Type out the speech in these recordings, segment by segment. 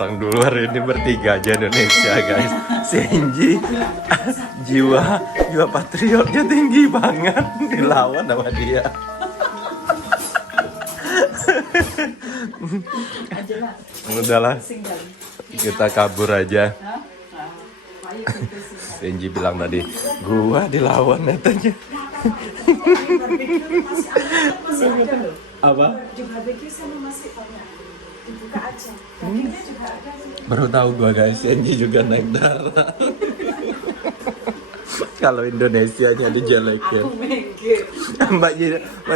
Orang dulu hari ini bertiga aja Indonesia guys. Senji, jiwa patriotnya tinggi banget, dilawan sama dia. Udahlah, kita kabur aja. Senji bilang tadi, gua dilawan katanya. Apa? Baru tahu gua guys, Senji juga naik darah. Kalau Indonesianya dijelekin. Mbak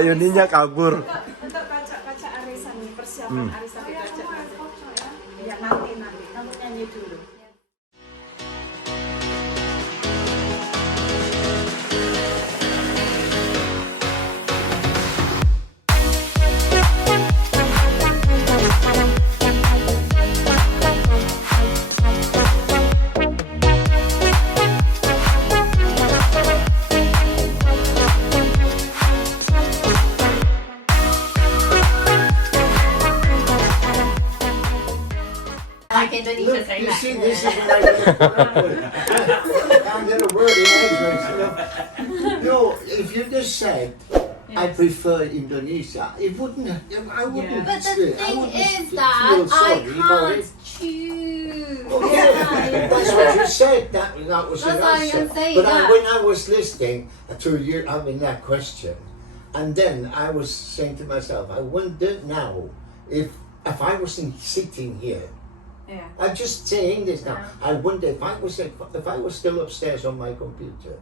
Yuninya kabur. Untuk baca arisan nih, persiapan arisan dibaca. Ya nanti kamu nyanyi dulu. Look, you see, this is what I can't get a word in English. No, if you just said, I prefer Indonesia, it wouldn't. I wouldn't. But the thing is that feel sorry, I can't choose. Okay, that's what you said. That was That's an what I'm answer. gonna say, But yeah. when I was listening to you having that question, and then I was saying to myself, I wonder now if I wasn't sitting here. Yeah. I'm just saying this now. I wonder if I was still upstairs on my computer,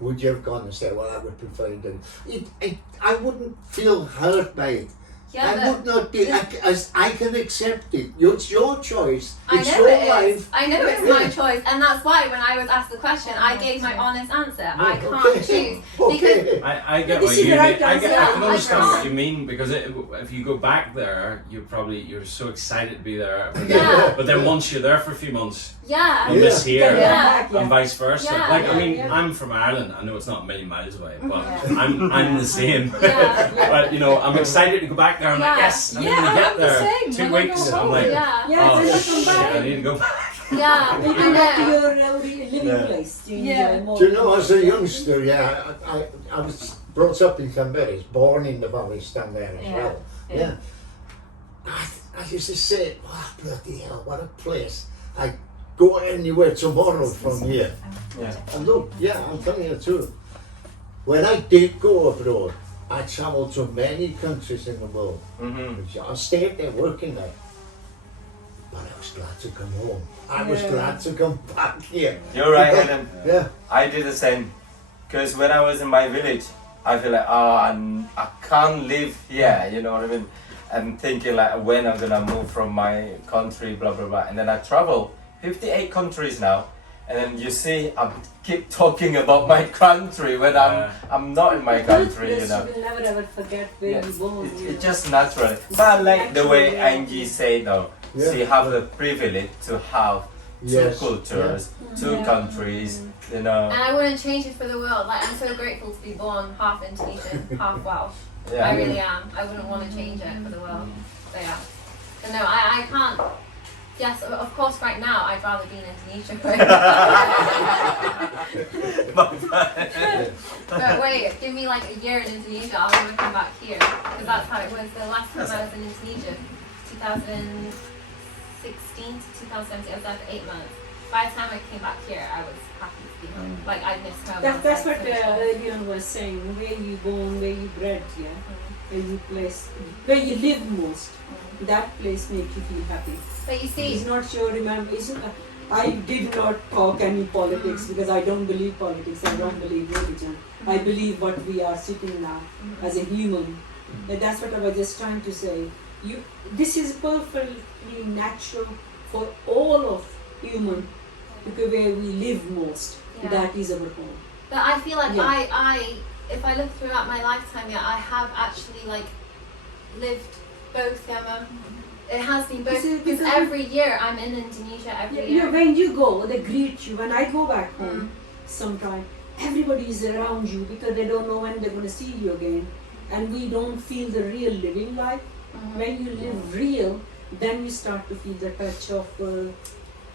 would you have gone and said, "Well, I would prefer Indonesia"? I wouldn't feel hurt by it. Yeah, I would not be. I can accept it. It's your choice. I It's know your it life. is. I know it's my choice, and that's why when I was asked the question, I gave my honest answer. I can't choose because I get This what is you the right mean. I answer. can understand I what you mean because if you go back there, you're so excited to be there. Yeah. But then once you're there for a few months, yeah, you miss here, Yeah. and vice versa. Yeah. Like I mean, Yeah. I'm from Ireland. I know it's not a million miles away, but I'm the same. Yeah. But you know, I'm excited to go back there. I'm like, Yeah. yes, I'm Yeah, gonna I'm get the there. same. 2 When I weeks. go I'm home. like, yeah, Yeah, oh then I come shit, back. I need to go back. yeah. You I go back to know. your living place. You enjoy more. Do you know, as a youngster, I was brought up in Canberra, born in the valley, stand there as well. Yeah. I used to say, oh, bloody hell, what a place. I go anywhere tomorrow from here. And look, I'm telling you the truth. When I did go abroad, I travelled to many countries in the world. I stayed there working there. But I was glad to come home. I was glad to come back here. You're right, Helen. Yeah. I did the same. Because when I was in my village, I feel like, I can't live here, you know what I mean? I'm thinking like, when I'm gonna move from my country, blah, blah, blah. And then I travel 58 countries now. And then you see, I keep talking about my country when I'm not in my country, you know. You will never ever forget where Yes, you born. it's just natural. But I like the way Angie said though. Yeah. She have the privilege to have Yes. two cultures, two countries, you know. And I wouldn't change it for the world. Like I'm so grateful to be born half Indonesian, half Welsh. Yeah. I really am. I wouldn't want to change it for the world. So yeah. But no, I can't. Yes, of course. Right now, I'd rather be in Indonesia. But wait, give me like a year in Indonesia, I'll never come back here because that's how it was. The last time I was in Indonesia, 2016 to 2017, I was there for 8 months. By the time I came back here, I was happy to be home. Like I missed home. That's what Adrian was saying. Where you born, where you bred, where you place, where you live most. That place makes you feel happy. But you see, He's not sure. Remember, I did not talk any politics because I don't believe politics. I don't believe religion. I believe what we are sitting now as a human. And that's what I was just trying to say. This is perfectly natural for all of human because where we live most. Yeah. That is our home. but I feel like Yeah. I if I look throughout my lifetime, I have actually like lived both. It has been both because every year I'm in Indonesia every year. When you go, they greet you. When I go back home, sometime everybody is around you because they don't know when they're going to see you again, and we don't feel the real living life. When you live real, then you start to feel the touch of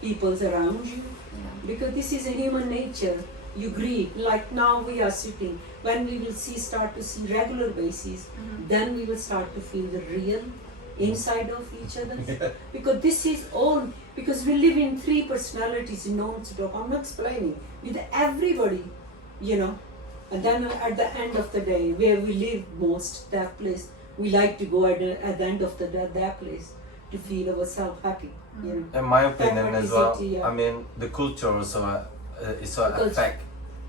peoples around you. Because this is a human nature. You greet, like now we are sitting. When we will start to see regular basis, then we will start to feel the real inside of each other. Because this is all, because we live in 3 personalities non-stop. I'm not explaining. With everybody, you know. And then at the end of the day, where we live most, that place, we like to go at the end of the day, that place, to feel ourselves happy. You know. In my opinion That as is well, it, yeah. I mean the culture also Because-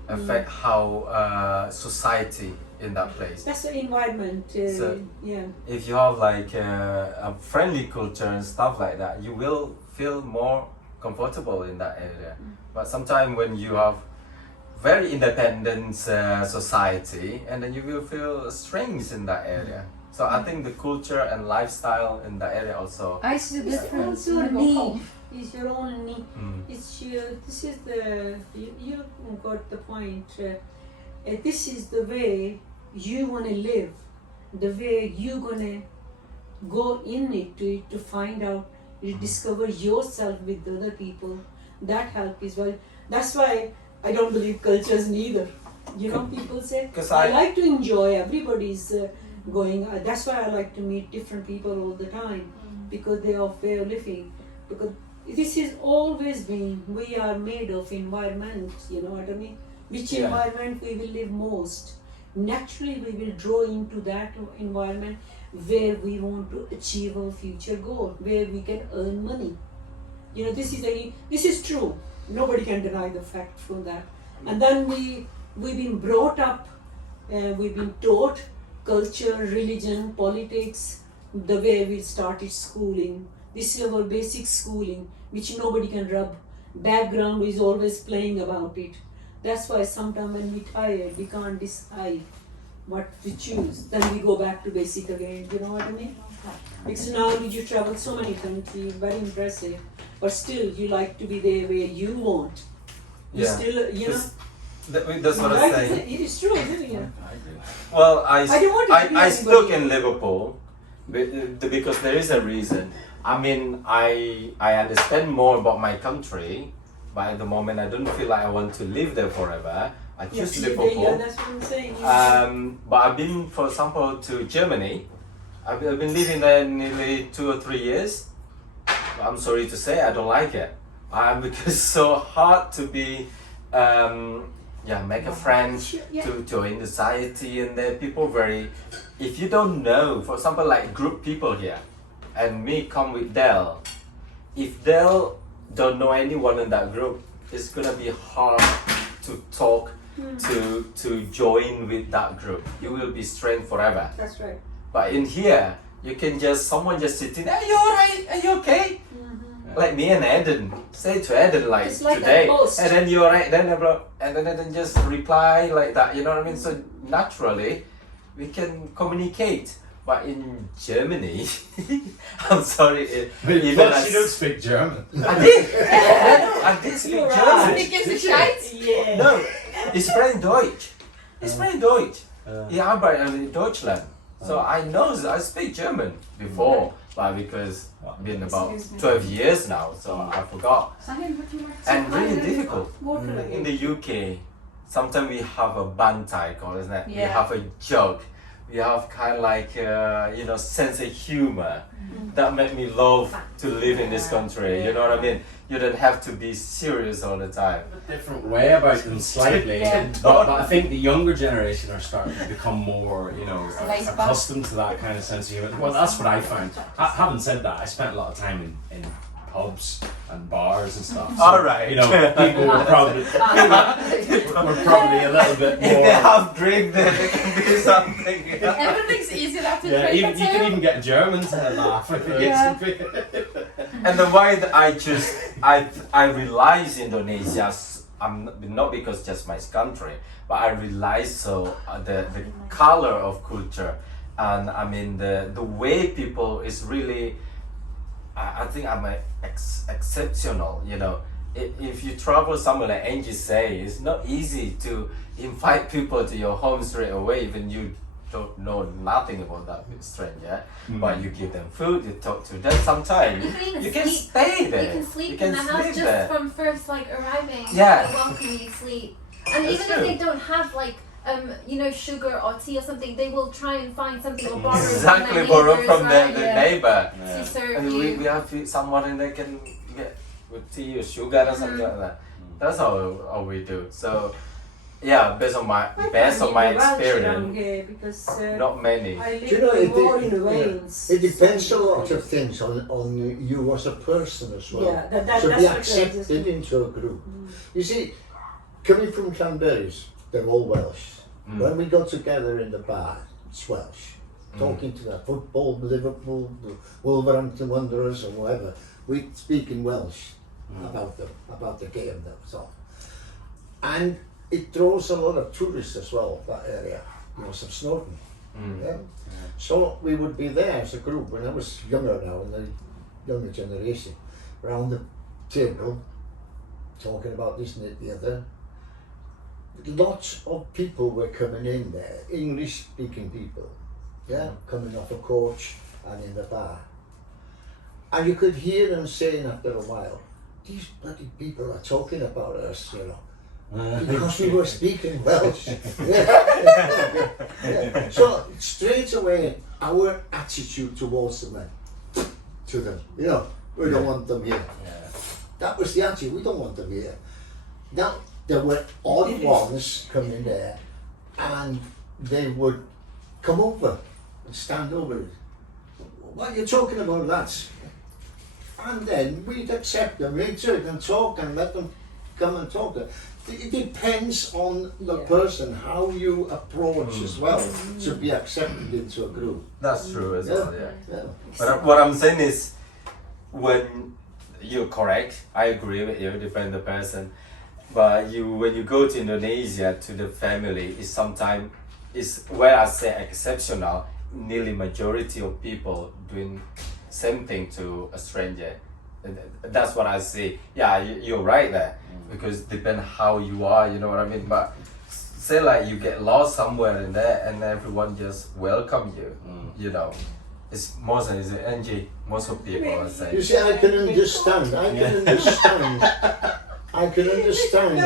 affect how society in that place. That's the environment. So- Yeah. If you have like a friendly culture and stuff like that, you will feel more comfortable in that area. But sometimes when you have very independent society, and then you will feel strange in that area. So I think the culture and lifestyle in that area also. I see the It's difference also when I go need. home. It's your own need. Mm. It's your. This is the. You got the point. This is the way you wanna live. The way you gonna go in it to find out. You discover yourself with other people. That help is well. That's why I don't believe cultures neither. You know, people say 'Cause I I- like to enjoy. Everybody's going. That's why I like to meet different people all the time because they are way of living. Because this is always been. We are made of environment. You know what I mean? Which Yeah. environment we will live most. Naturally, we will draw into that environment where we want to achieve our future goal, where we can earn money. You know, this is true. Nobody can deny the fact from that. And then we've been brought up, we've been taught culture, religion, politics, the way we started schooling. This is our basic schooling, which nobody can rub. Background is always playing about it. That's why sometimes when we're tired, we can't decide what to choose. Then we go back to basic again. You know what I mean? Because now you travel so many countries, very impressive. But still, you like to be there where you want. You Yeah. still, you know. That's what I'm Right? saying. It is true, isn't it? Well, I don't want to be I stuck anybody. in Liverpool because there is a reason. I mean, I understand more about my country, but at the moment I don't feel like I want to live there forever. I choose Yeah, Liverpool. that's what I'm saying. But I've been, for example, to Germany. I've been living there nearly 2 or 3 years. I'm sorry to say I don't like it. Because it's so hard to be, make a friend, Yeah. to join the society, and there people very, if you don't know, for example, like group people here, and me come with Dell, if Dell don't know anyone in that group, it's gonna be hard to talk, to join with that group. You will be strained forever. That's right. But in here, you can someone just sitting, are you alright? Are you okay? Like me and Eden, say to Eden like, It's like a today, post. and then you're right, then and then just reply like that, you know what I mean? So naturally, we can communicate. But in Germany, I'm sorry, even Plus, you don't speak German. I did, I did speak You're German. right. Because of shite. Yeah. No, ich spreche Deutsch. Ich spreche Deutsch. Ich arbeite in Deutschland. So I know, I speak German before, but because been about 12 years now, so I forgot. And really difficult. In the UK, sometimes we have a bantai call, isn't it? We Yeah. have a joke. We have kind of like, sense of humor. That made me love to live in this country, you know what I mean? You don't have to be serious all the time. Different way about them slightly, Yeah. but I think the younger generation are starting to become more, Laid back. accustomed to that kind of sense of humor. Well, that's what I found. Having said that, I spent a lot of time in pubs and bars and stuff. So, All right. People were probably a little bit If they more. have drink, then they can do something. Everything's easier after Yeah, drink. even, you can even get Germans to laugh if it gets a bit. And the why that I realize Indonesia, not because just my country, but I realize the color of culture, and I mean the way people is really. I think I'm exceptional. You know, if you travel somewhere like Angie say, it's not easy to invite people to your home straight away, even you don't know nothing about that stranger, but you give them food, you talk to them. Sometimes you can sleep. stay there. You can sleep You can in the house sleep just there. from first like arriving. Yeah. They welcome you, sleep. And That's even true. if they don't have like sugar or tea or something, they will try and find something or borrow Exactly, from borrow their from neighbors, the right? neighbor. To serve And you. we have someone and they can get with tea or sugar or something like that. That's how we do. So yeah, based on my experience, here because not many. I Do you lived know, more in Wales. it depends a lot of things on you as a person as well. Yeah, to that's be what I accepted into a group. You see, coming from Canberras, they're all Welsh. When we go together in the bar, it's Welsh. Talking to the football, Liverpool, Wolverhampton Wanderers or whatever, we speak in Welsh about them, about the game that was on. And it draws a lot of tourists as well, that area, of Snowdon. Yeah? So we would be there as a group when I was younger now, in the younger generation, around the table, talking about this and the other. Lots of people were coming in there, English speaking people, coming off a coach and in the bar. And you could hear them saying after a while, these bloody people are talking about us, because we were speaking Welsh. Yeah. So straight away, our attitude towards them, we don't want them here. That was the attitude, we don't want them here. Now, there were odd ones coming there, and they would come over and stand over it. What are you talking about, lads? And then we'd accept them into it and talk and let them come and talk. It depends on the person, how you approach as well to be accepted into a group. That's true as well. Yeah. Yeah. But what I'm saying is, when you're correct, I agree with you. Depend the person. But when you go to Indonesia to the family, is sometimes is where I say exceptional. Nearly majority of people doing same thing to a stranger. And that's what I say. Yeah, you're right there, because depend how you are. You know what I mean. But say like you get lost somewhere in there, and everyone just welcome you. It's most of the NG. Most of people are saying. You see, I can understand. I can understand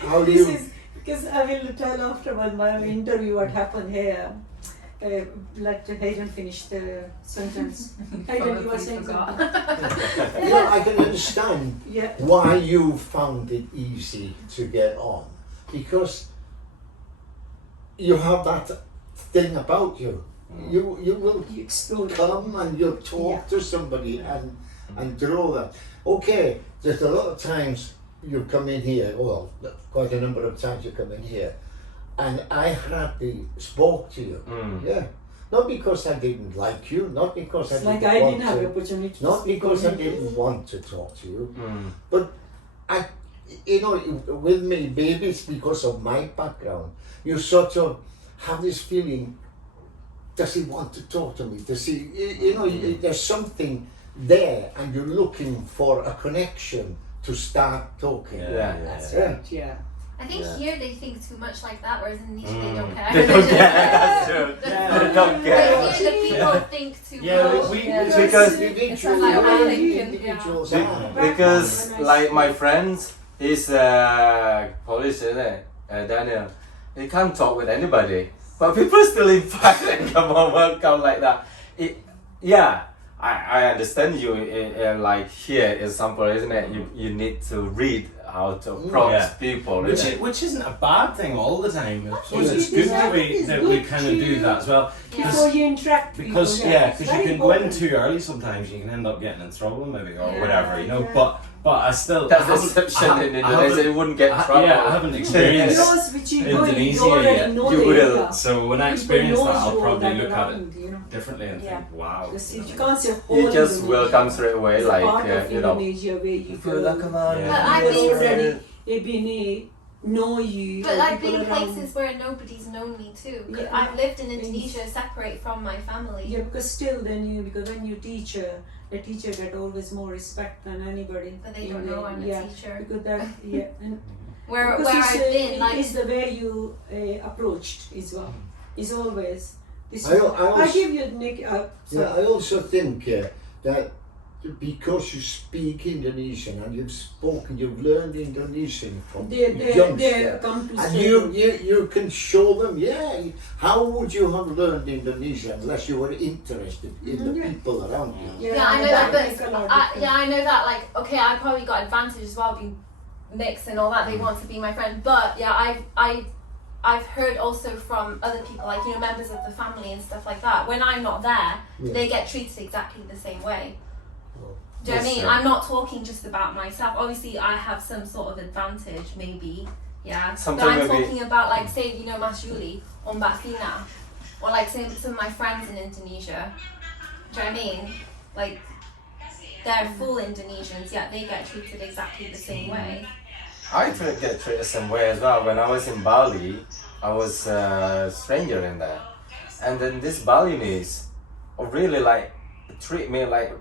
how this you. is because I will tell afterward my interview what happened here. Let Hayden finish the sentence. Hayden, you were saying something. I can understand why you found it easy to get on, because you have that thing about you. You will explode. Come and you'll talk to somebody and draw that. Okay, there's a lot of times you come in here, well, quite a number of times you come in here, and I hardly spoke to you. Not because I didn't like you, not because It's I like didn't I want didn't have the to, opportunity to not speak because I on you. didn't want to talk to you, but I, with me, maybe it's because of my background, you sort of have this feeling, does he want to talk to me? Does he, there's something there and you're looking for a connection to start talking. That's right, yeah. I think here they think too much like that, whereas in Indonesia they don't care. They don't care. That's true. They don't care. Like here the people think too much. Because individuals are. because like my friends, he's Polish, isn't it? Daniel. He can't talk with anybody, but people still invite and come on, welcome like that. I understand you. Like here in example, isn't it? You need to read how to approach people, which isn't a bad thing all the time. I suppose It it's is good not. that we kind of do that as well. Before you interact with people. Because It's you very can go in important. too early sometimes, you can end up getting in trouble maybe or Yeah. whatever, Yeah. But I still That's I the haven't- exception I in haven't- Indonesia. You wouldn't get trouble. I haven't experienced Those which you go, you Indonesia already yet. know You the will. area. So when I People experience that, knows I'll you all probably that look at it around, you know. differently and Yeah. think, wow. You can't say whole You just Indonesia. welcome straight away, It's like part of you know. Indonesia where you People go. like, come on. Yeah. But I've People been- already know you. But or I've people been in around. places where nobody's known me too. Yeah. I've lived in Indonesia separate from my family. Yeah, because still because when you teach the teacher get always more respect than anybody. But they in don't the- know I'm a yeah, teacher. Because that and Where because I've been, like it's the way you approached as well. It's always This I is, also- I give you Nick. Yeah, I also think that because you speak Indonesian and you've learned Indonesian from they youngster, come to and say you can show them, how would you have learned Indonesian unless you were interested in the people around you? Yeah, I know that, makes a but lot of I know that. Like, okay, I probably got advantage as well, being mixed and all that. They want to be my friend, but yeah, I've heard also from other people, like, you know, members of the family and stuff like that. When I'm not there, they get treated exactly the same way. Do you know what I mean? Yes, I'm not talking just about myself. Obviously, I have some sort of advantage, maybe, yeah. Sometimes but I'm maybe- talking about, like, say, you know, Mas Yuli or Mbak Fina, or like say some of my friends in Indonesia. Do you know what I mean? Like, they're full Indonesians, yet they get treated exactly the same way. I get treated some way as well. When I was in Bali, I was a stranger in there, and then this Balinese really like treat me like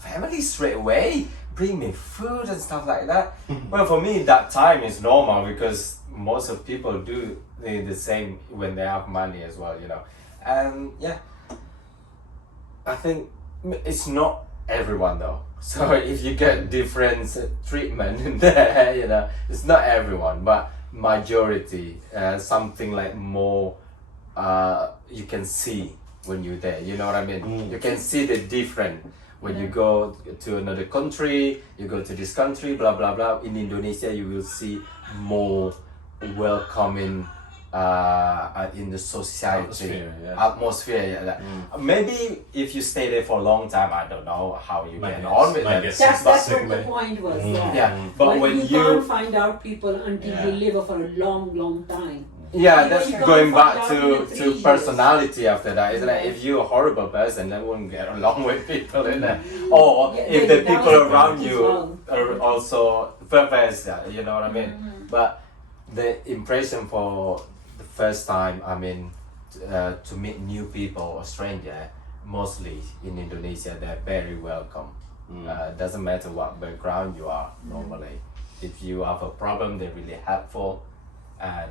family straight away, bring me food and stuff like that. Well, for me that time is normal because most of people do the same when they have money as well, you know. And yeah, I think it's not everyone though. So if you get different treatment in there, you know, it's not everyone, but majority, something like more you can see when you're there, you know what I mean? You can see the different when you go to another country, you go to this country, blah blah blah. In Indonesia, you will see more welcoming in the society atmosphere. Maybe if you stay there for a long time, I don't know how you get on with them. that's what the point was. But when you can't find out people until you live for a long time. Yeah, You that's can't going find back out in 3 to years. personality after that. It's like if you're a horrible person, then won't get along with people in there. Or if the people around you are also perverse, you know what I mean? But the impression for the first time, I mean, to meet new people or stranger, mostly in Indonesia, they're very welcome. Doesn't matter what background you are normally. If you have a problem, they're really helpful, and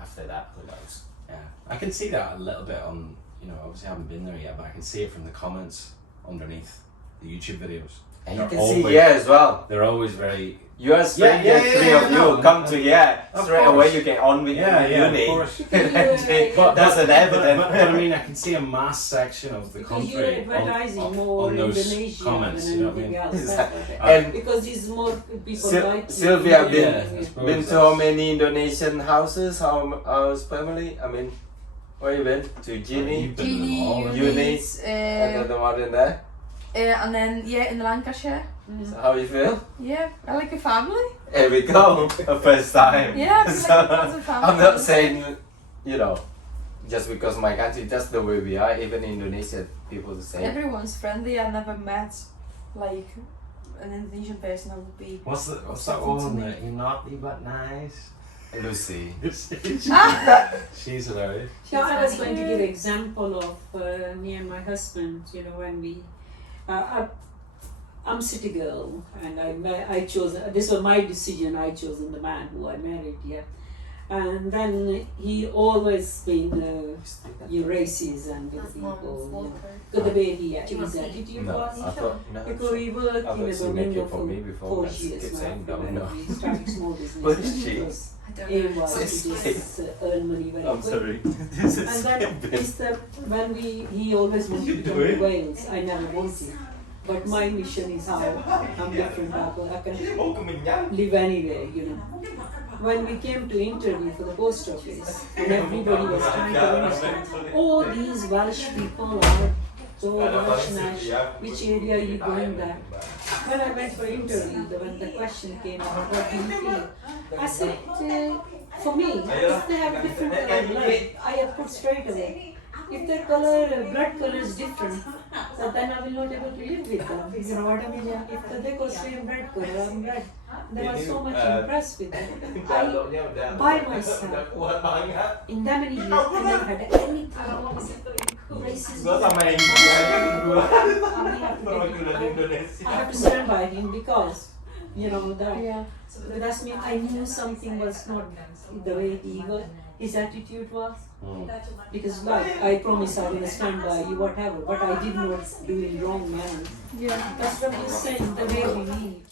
after that, who knows? Yeah, I can see that a little bit on, you know, obviously I haven't been there yet, but I can see it from the comments underneath the YouTube videos. And you They're can see always- here as well. They're always very... You are stranger, three of you no. come to here. Of Straight course. away you get on with Yeah, uni. of course. That's an evidence. But I mean, I can see a mass section of the Because country you're advertising more on those Indonesia comments, than you know what I anything mean? else. Exactly. That's And what because it's more people like you. Sylvia Yeah, I suppose been to how many Indonesian houses? How's family? I mean, where you been? To Gini, You've been to them all, haven't you? Uni, and then the one in there. And then in Lancashire. So how you feel? Yeah, I like a family. Here we go, a first time. Yeah, I So, like a family. I'm not saying, you know, just because my country, just the way we are. Even Indonesia, people the same. Everyone's friendly. I never met like an Indonesian person that would be. What's that Something one? to me. You're naughty but nice. Lucy. She's hilarious. Yeah, I was going to give example of me and my husband. You know, when we, I'm city girl, and I chose. This was my decision. I chosen the man who I married. Yeah, and then he always been racist and with That's people. Mom's You know. Walker. Got the baby. Yeah, Do you want Visa. to Did you No, watch? I thought, no. Because we worked I in thought she made Birmingham it for me before, 4 but she years kept now. saying no, When no. we started small business. What is she? Because I don't aim know. was to just earn money very I'm quick. sorry. This is And then it's the when he always wanted to come to Wales. I never wanted. But my mission is how I'm different. I can live anywhere, you know. When we came to interview for the post office, and everybody was trying to understand, oh, these Welsh people are so Welsh Nash, which area are you going there? When I went for interview, when the question came out, what do you feel? I said, for me, if they have different color blood, I have put straight away. If their blood color is different, so then I will not able to live with them. You know what I mean? If they got same red color, I'm red. They were so much impressed with them. I, by myself, in that many years, I never had any problem with racism. I have to stand by him because you know that. Yeah. But that's mean I knew something was not the way his attitude was. Because like I promise I will stand by you, whatever, but I did not do in wrong manner. Yeah. That's what he's saying, the way we need.